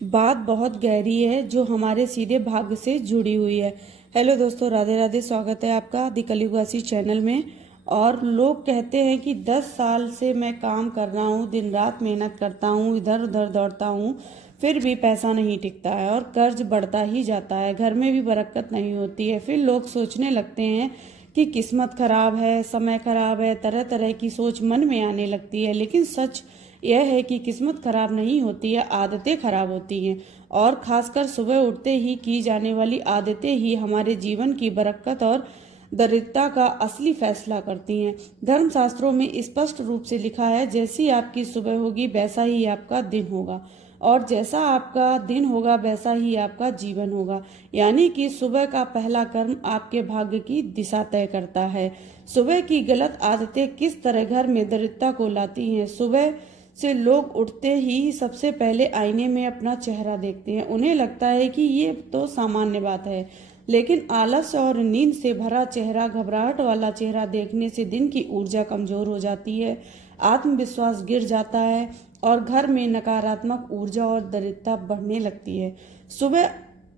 बात बहुत गहरी है जो हमारे सीधे भाग्य से जुड़ी हुई है। हेलो दोस्तों, राधे राधे। स्वागत है आपका दी कलियुगासी चैनल में। और लोग कहते हैं कि 10 साल से मैं काम कर रहा हूँ, दिन रात मेहनत करता हूँ, इधर उधर दौड़ता हूँ, फिर भी पैसा नहीं टिकता है और कर्ज बढ़ता ही जाता है, घर में भी बरकत नहीं होती है। फिर लोग सोचने लगते हैं कि किस्मत खराब है, समय खराब है, तरह तरह की सोच मन में आने लगती है। लेकिन सच यह है कि किस्मत खराब नहीं होती है, आदतें खराब होती हैं। और खासकर सुबह उठते ही की जाने वाली आदतें ही हमारे जीवन की बरकत और दरिद्रता का असली फैसला करती हैं। धर्मशास्त्रों में स्पष्ट रूप से लिखा है, जैसी आपकी सुबह होगी वैसा ही आपका दिन होगा, और जैसा आपका दिन होगा वैसा ही आपका जीवन होगा। यानी कि सुबह का पहला कर्म आपके भाग्य की दिशा तय करता है। सुबह की गलत आदतें किस तरह घर में दरिद्रता को लाती हैं। सुबह से लोग उठते ही सबसे पहले आईने में अपना चेहरा देखते हैं। उन्हें लगता है कि ये तो सामान्य बात है, लेकिन आलस और नींद से भरा चेहरा, घबराहट वाला चेहरा देखने से दिन की ऊर्जा कमजोर हो जाती है, आत्मविश्वास गिर जाता है और घर में नकारात्मक ऊर्जा और दरिद्रता बढ़ने लगती है। सुबह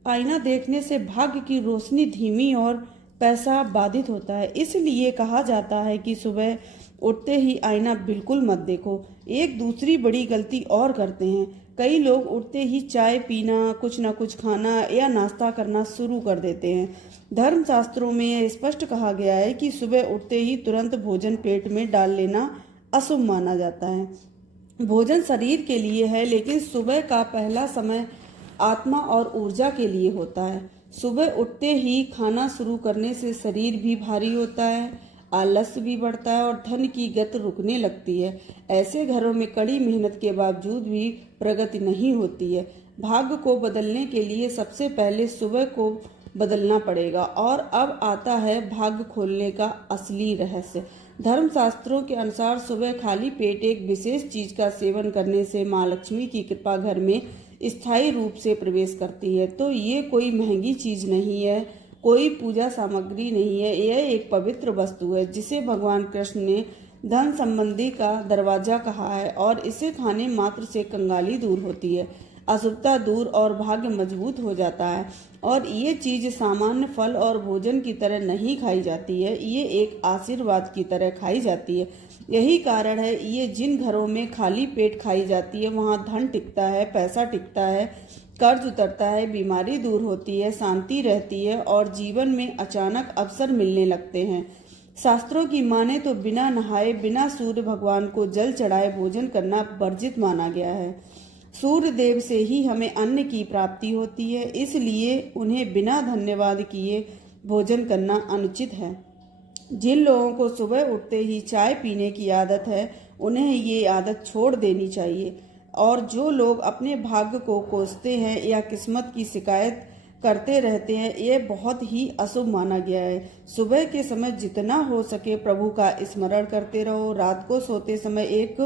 आईना देखने से भाग्य की रोशनी धीमी और पैसा बाधित होता है। इसलिए कहा जाता है कि सुबह उठते ही आईना बिल्कुल मत देखो। एक दूसरी बड़ी गलती और करते हैं, कई लोग उठते ही चाय पीना, कुछ ना कुछ खाना या नाश्ता करना शुरू कर देते हैं। धर्मशास्त्रों में यह स्पष्ट कहा गया है कि सुबह उठते ही तुरंत भोजन पेट में डाल लेना अशुभ माना जाता है। भोजन शरीर के लिए है, लेकिन सुबह का पहला समय आत्मा और ऊर्जा के लिए होता है। सुबह उठते ही खाना शुरू करने से शरीर भी भारी होता है, आलस्य भी बढ़ता है और धन की गति रुकने लगती है। ऐसे घरों में कड़ी मेहनत के बावजूद भी प्रगति नहीं होती है। भाग्य को बदलने के लिए सबसे पहले सुबह को बदलना पड़ेगा, और अब आता है भाग्य खोलने का असली रहस्य। धर्मशास्त्रों के अनुसार सुबह खाली पेट एक विशेष चीज का सेवन करने से माँ लक्ष्मी की कृपा घर में स्थायी रूप से प्रवेश करती है। तो ये कोई महंगी चीज नहीं है, कोई पूजा सामग्री नहीं है, यह एक पवित्र वस्तु है जिसे भगवान कृष्ण ने धन संबंधी का दरवाजा कहा है, और इसे खाने मात्र से कंगाली दूर होती है, अशुभता दूर और भाग्य मजबूत हो जाता है। और ये चीज सामान्य फल और भोजन की तरह नहीं खाई जाती है, ये एक आशीर्वाद की तरह खाई जाती है। यही कारण है ये जिन घरों में खाली पेट खाई जाती है वहाँ धन टिकता है, पैसा टिकता है, कर्ज उतरता है, बीमारी दूर होती है, शांति रहती है और जीवन में अचानक अवसर मिलने लगते हैं। शास्त्रों की माने तो बिना नहाए, बिना सूर्य भगवान को जल चढ़ाए भोजन करना वर्जित माना गया है। सूर्य देव से ही हमें अन्न की प्राप्ति होती है, इसलिए उन्हें बिना धन्यवाद किए भोजन करना अनुचित है। जिन लोगों को सुबह उठते ही चाय पीने की आदत है, उन्हें ये आदत छोड़ देनी चाहिए। और जो लोग अपने भाग्य को कोसते हैं या किस्मत की शिकायत करते रहते हैं, ये बहुत ही अशुभ माना गया है। सुबह के समय जितना हो सके प्रभु का स्मरण करते रहो। रात को सोते समय एक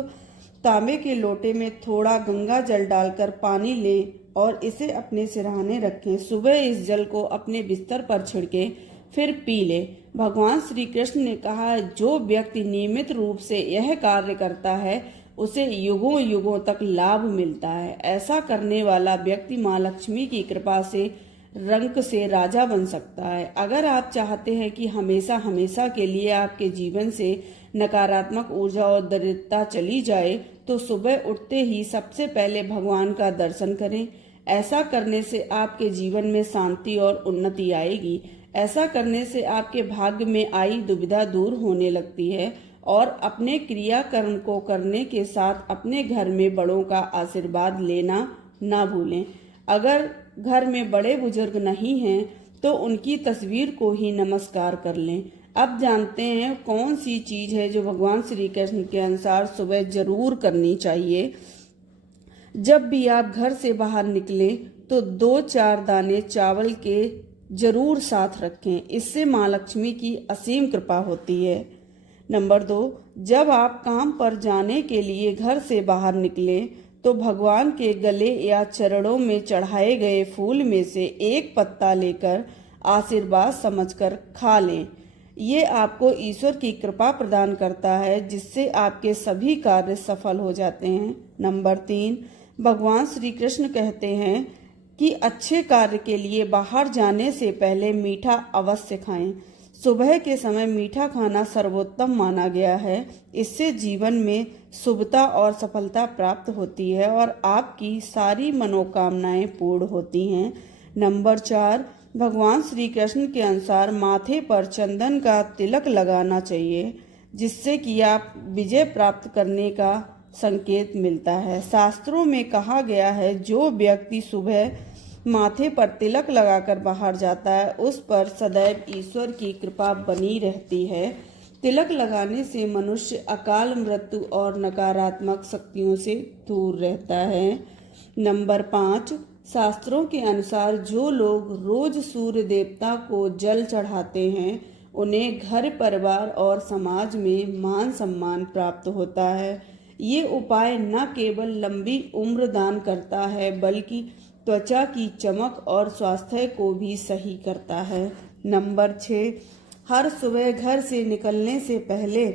तांबे के लोटे में थोड़ा गंगा जल डालकर पानी लें और इसे अपने सिरहाने रखें। सुबह इस जल को अपने बिस्तर पर छिड़कें, फिर पी ले। भगवान श्री कृष्ण ने कहा, जो व्यक्ति नियमित रूप से यह कार्य करता है उसे युगों युगों तक लाभ मिलता है। ऐसा करने वाला व्यक्ति माँ लक्ष्मी की कृपा से रंक से राजा बन सकता है। अगर आप चाहते हैं कि हमेशा हमेशा के लिए आपके जीवन से नकारात्मक ऊर्जा और दरिद्रता चली जाए, तो सुबह उठते ही सबसे पहले भगवान का दर्शन करें। ऐसा करने से आपके जीवन में शांति और उन्नति आएगी। ऐसा करने से आपके भाग्य में आई दुविधा दूर होने लगती है, और अपने क्रियाकर्म को करने के साथ अपने घर में बड़ों का आशीर्वाद लेना ना भूलें। अगर घर में बड़े बुजुर्ग नहीं हैं तो उनकी तस्वीर को ही नमस्कार कर लें। अब जानते हैं कौन सी चीज है जो भगवान श्री कृष्ण के अनुसार सुबह जरूर करनी चाहिए। जब भी आप घर से बाहर निकलें तो 2-4 दाने चावल के जरूर साथ रखें, इससे माँ लक्ष्मी की असीम कृपा होती है। नंबर 2, जब आप काम पर जाने के लिए घर से बाहर निकलें तो भगवान के गले या चरणों में चढ़ाए गए फूल में से एक पत्ता लेकर आशीर्वाद समझकर खा लें। ये आपको ईश्वर की कृपा प्रदान करता है, जिससे आपके सभी कार्य सफल हो जाते हैं। नंबर 3, भगवान श्री कृष्ण कहते हैं कि अच्छे कार्य के लिए बाहर जाने से पहले मीठा अवश्य खाएं। सुबह के समय मीठा खाना सर्वोत्तम माना गया है। इससे जीवन में शुभता और सफलता प्राप्त होती है और आपकी सारी मनोकामनाएं पूर्ण होती हैं। नंबर 4, भगवान श्री कृष्ण के अनुसार माथे पर चंदन का तिलक लगाना चाहिए, जिससे कि आप विजय प्राप्त करने का संकेत मिलता है। शास्त्रों में कहा गया है, जो व्यक्ति सुबह माथे पर तिलक लगाकर बाहर जाता है उस पर सदैव ईश्वर की कृपा बनी रहती है। तिलक लगाने से मनुष्य अकाल मृत्यु और नकारात्मक शक्तियों से दूर रहता है। नंबर 5, शास्त्रों के अनुसार जो लोग रोज सूर्य देवता को जल चढ़ाते हैं उन्हें घर परिवार और समाज में मान सम्मान प्राप्त होता है। ये उपाय न केवल लंबी उम्र दान करता है बल्कि त्वचा की चमक और स्वास्थ्य को भी सही करता है। नंबर 6, हर सुबह घर से निकलने से पहले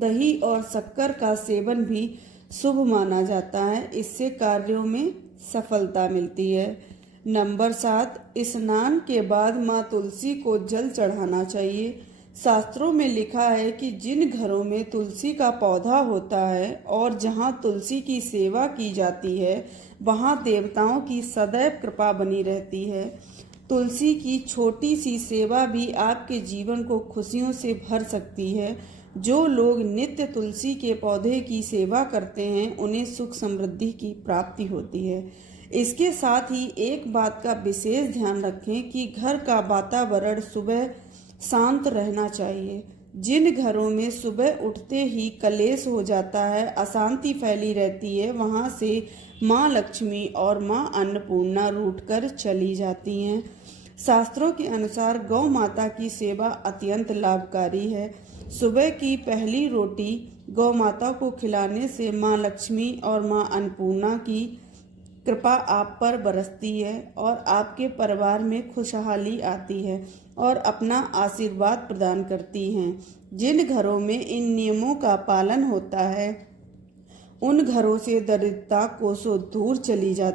दही और शक्कर का सेवन भी शुभ माना जाता है। इससे कार्यों में सफलता मिलती है। नंबर 7, स्नान के बाद माँ तुलसी को जल चढ़ाना चाहिए। शास्त्रों में लिखा है कि जिन घरों में तुलसी का पौधा होता है और जहाँ तुलसी की सेवा की जाती है वहाँ देवताओं की सदैव कृपा बनी रहती है। तुलसी की छोटी सी सेवा भी आपके जीवन को खुशियों से भर सकती है। जो लोग नित्य तुलसी के पौधे की सेवा करते हैं उन्हें सुख समृद्धि की प्राप्ति होती है। इसके साथ ही एक बात का विशेष ध्यान रखें कि घर का वातावरण सुबह शांत रहना चाहिए। जिन घरों में सुबह उठते ही कलेश हो जाता है, अशांति फैली रहती है, वहां से माँ लक्ष्मी और माँ अन्नपूर्णा रूठकर चली जाती हैं। शास्त्रों के अनुसार गौ माता की सेवा अत्यंत लाभकारी है। सुबह की पहली रोटी गौ माता को खिलाने से माँ लक्ष्मी और माँ अन्नपूर्णा की कृपा आप पर बरसती है और आपके परिवार में खुशहाली आती है और अपना आशीर्वाद प्रदान करती हैं। जिन घरों में इन नियमों का पालन होता है उन घरों से दरिद्रता कोसों दूर चली जाती है।